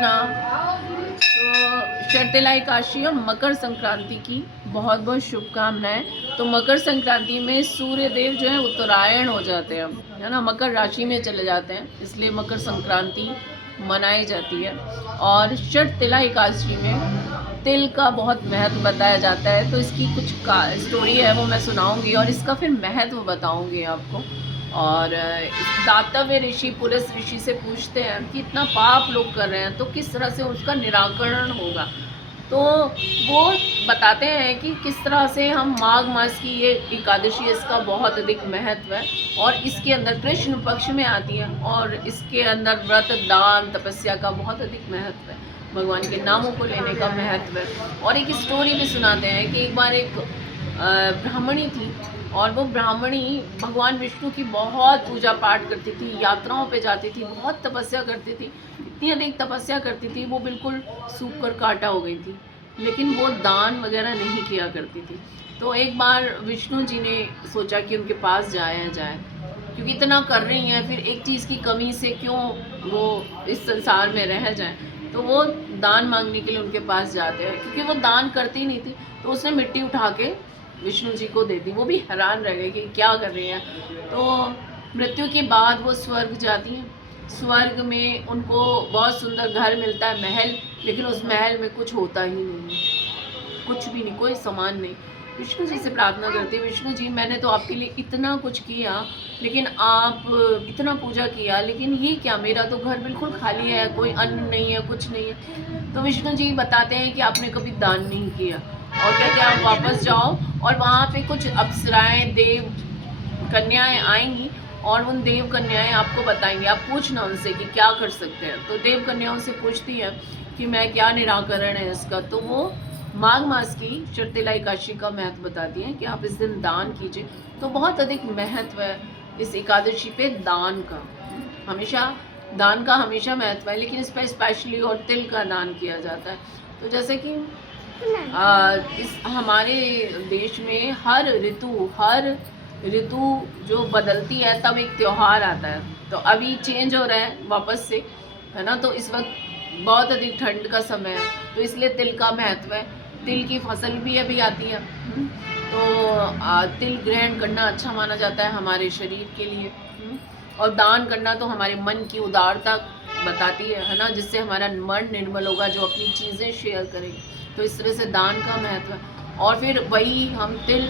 कृष्णा। तो शर्तेला एकादशी और मकर संक्रांति की बहुत बहुत शुभकामनाएं। तो मकर संक्रांति में सूर्य देव जो है उत्तरायण हो जाते हैं, है ना, मकर राशि में चले जाते हैं, इसलिए मकर संक्रांति मनाई जाती है। और शर्तेला एकादशी में तिल का बहुत महत्व बताया जाता है। तो इसकी कुछ स्टोरी है वो मैं सुनाऊंगी और इसका फिर महत्व बताऊंगी आपको। और दातव्य ऋषि पुलस ऋषि से पूछते हैं कि इतना पाप लोग कर रहे हैं तो किस तरह से उसका निराकरण होगा। तो वो बताते हैं कि किस तरह से हम माघ मास की ये एकादशी, इसका बहुत अधिक महत्व है और इसके अंदर कृष्ण पक्ष में आती है और इसके अंदर व्रत दान तपस्या का बहुत अधिक महत्व है, भगवान के नामों को लेने का महत्व है। और एक स्टोरी भी सुनाते हैं कि एक बार एक ब्राह्मणी थी और वो ब्राह्मणी भगवान विष्णु की बहुत पूजा पाठ करती थी, यात्राओं पे जाती थी, बहुत तपस्या करती थी, इतनी अधिक तपस्या करती थी वो बिल्कुल सूख कर कांटा हो गई थी, लेकिन वो दान वगैरह नहीं किया करती थी। तो एक बार विष्णु जी ने सोचा कि उनके पास जाया जाए, क्योंकि इतना कर रही हैं, फिर एक चीज़ की कमी से क्यों वो इस संसार में रह जाए। तो वो दान मांगने के लिए उनके पास जाते हैं, क्योंकि वो दान करती नहीं थी। तो उसने मिट्टी उठा के विष्णु जी को दे दी। वो भी हैरान रह गए कि क्या कर रही हैं। तो मृत्यु के बाद वो स्वर्ग जाती हैं। स्वर्ग में उनको बहुत सुंदर घर मिलता है, महल, लेकिन उस महल में कुछ होता ही नहीं है, कुछ भी नहीं, कोई सामान नहीं। विष्णु जी से प्रार्थना करती है, विष्णु जी मैंने तो आपके लिए इतना कुछ किया, लेकिन आप इतना पूजा किया, लेकिन ये क्या, मेरा तो घर बिल्कुल खाली है, कोई अन्न नहीं है, कुछ नहीं है। तो विष्णु जी बताते हैं कि आपने कभी दान नहीं किया और कहते हैं आप वापस जाओ और वहाँ पे कुछ अप्सराएं, देव कन्याएं आएंगी और उन देव कन्याएं आपको बताएंगी, आप पूछना उनसे कि क्या कर सकते हैं। तो देव कन्याओं से पूछती है कि मैं क्या निराकरण है इसका। तो वो माघ मास की शर्तेला एकादशी का महत्व बताती हैं कि आप इस दिन दान कीजिए। तो बहुत अधिक महत्व है इस एकादशी पे दान का, हमेशा दान का हमेशा महत्व है, लेकिन इस पर स्पेशली और तिल का दान किया जाता है। तो जैसे कि इस हमारे देश में हर ऋतु जो बदलती है तब एक त्यौहार आता है। तो अभी चेंज हो रहा है वापस से, है ना। तो इस वक्त बहुत अधिक ठंड का समय है, तो इसलिए तिल का महत्व है। तिल की फसल भी अभी आती है। तो तिल ग्रहण करना अच्छा माना जाता है हमारे शरीर के लिए। और दान करना तो हमारे मन की उदारता बताती है ना, जिससे हमारा मन निर्मल होगा, जो अपनी चीज़ें शेयर करेंगे। तो इस तरह से दान का महत्व है। और फिर वही हम तिल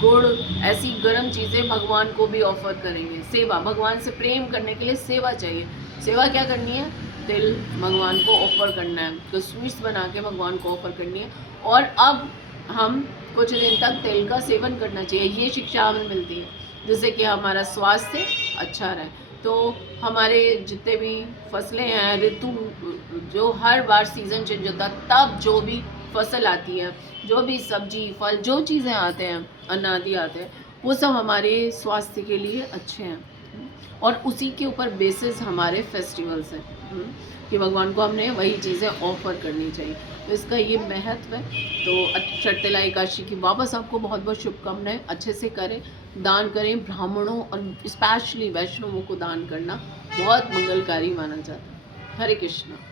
गुड़ ऐसी गर्म चीज़ें भगवान को भी ऑफर करेंगे। सेवा, भगवान से प्रेम करने के लिए सेवा चाहिए। सेवा क्या करनी है, तिल भगवान को ऑफर करना है, तो स्वीट्स बना के भगवान को ऑफर करनी है। और अब हम कुछ दिन तक तिल का सेवन करना चाहिए, ये शिक्षा हमें मिलती है, जिससे कि हमारा स्वास्थ्य अच्छा रहे। तो हमारे जितने भी फसलें हैं, ऋतु जो हर बार सीज़न चेंज होता है, तब जो भी फसल आती है, जो भी सब्जी फल जो चीज़ें आते हैं, अन्न आदि आते हैं, वो सब हमारे स्वास्थ्य के लिए अच्छे हैं। और उसी के ऊपर बेसिस हमारे फेस्टिवल्स हैं कि भगवान को हमने वही चीज़ें ऑफर करनी चाहिए। तो इसका ये महत्व है। तो शर्तेला एकादशी की वापस आपको बहुत बहुत शुभकामनाएं। अच्छे से करें, दान करें, ब्राह्मणों और स्पेशली वैष्णवों को दान करना बहुत मंगलकारी माना जाता है। हरे कृष्णा।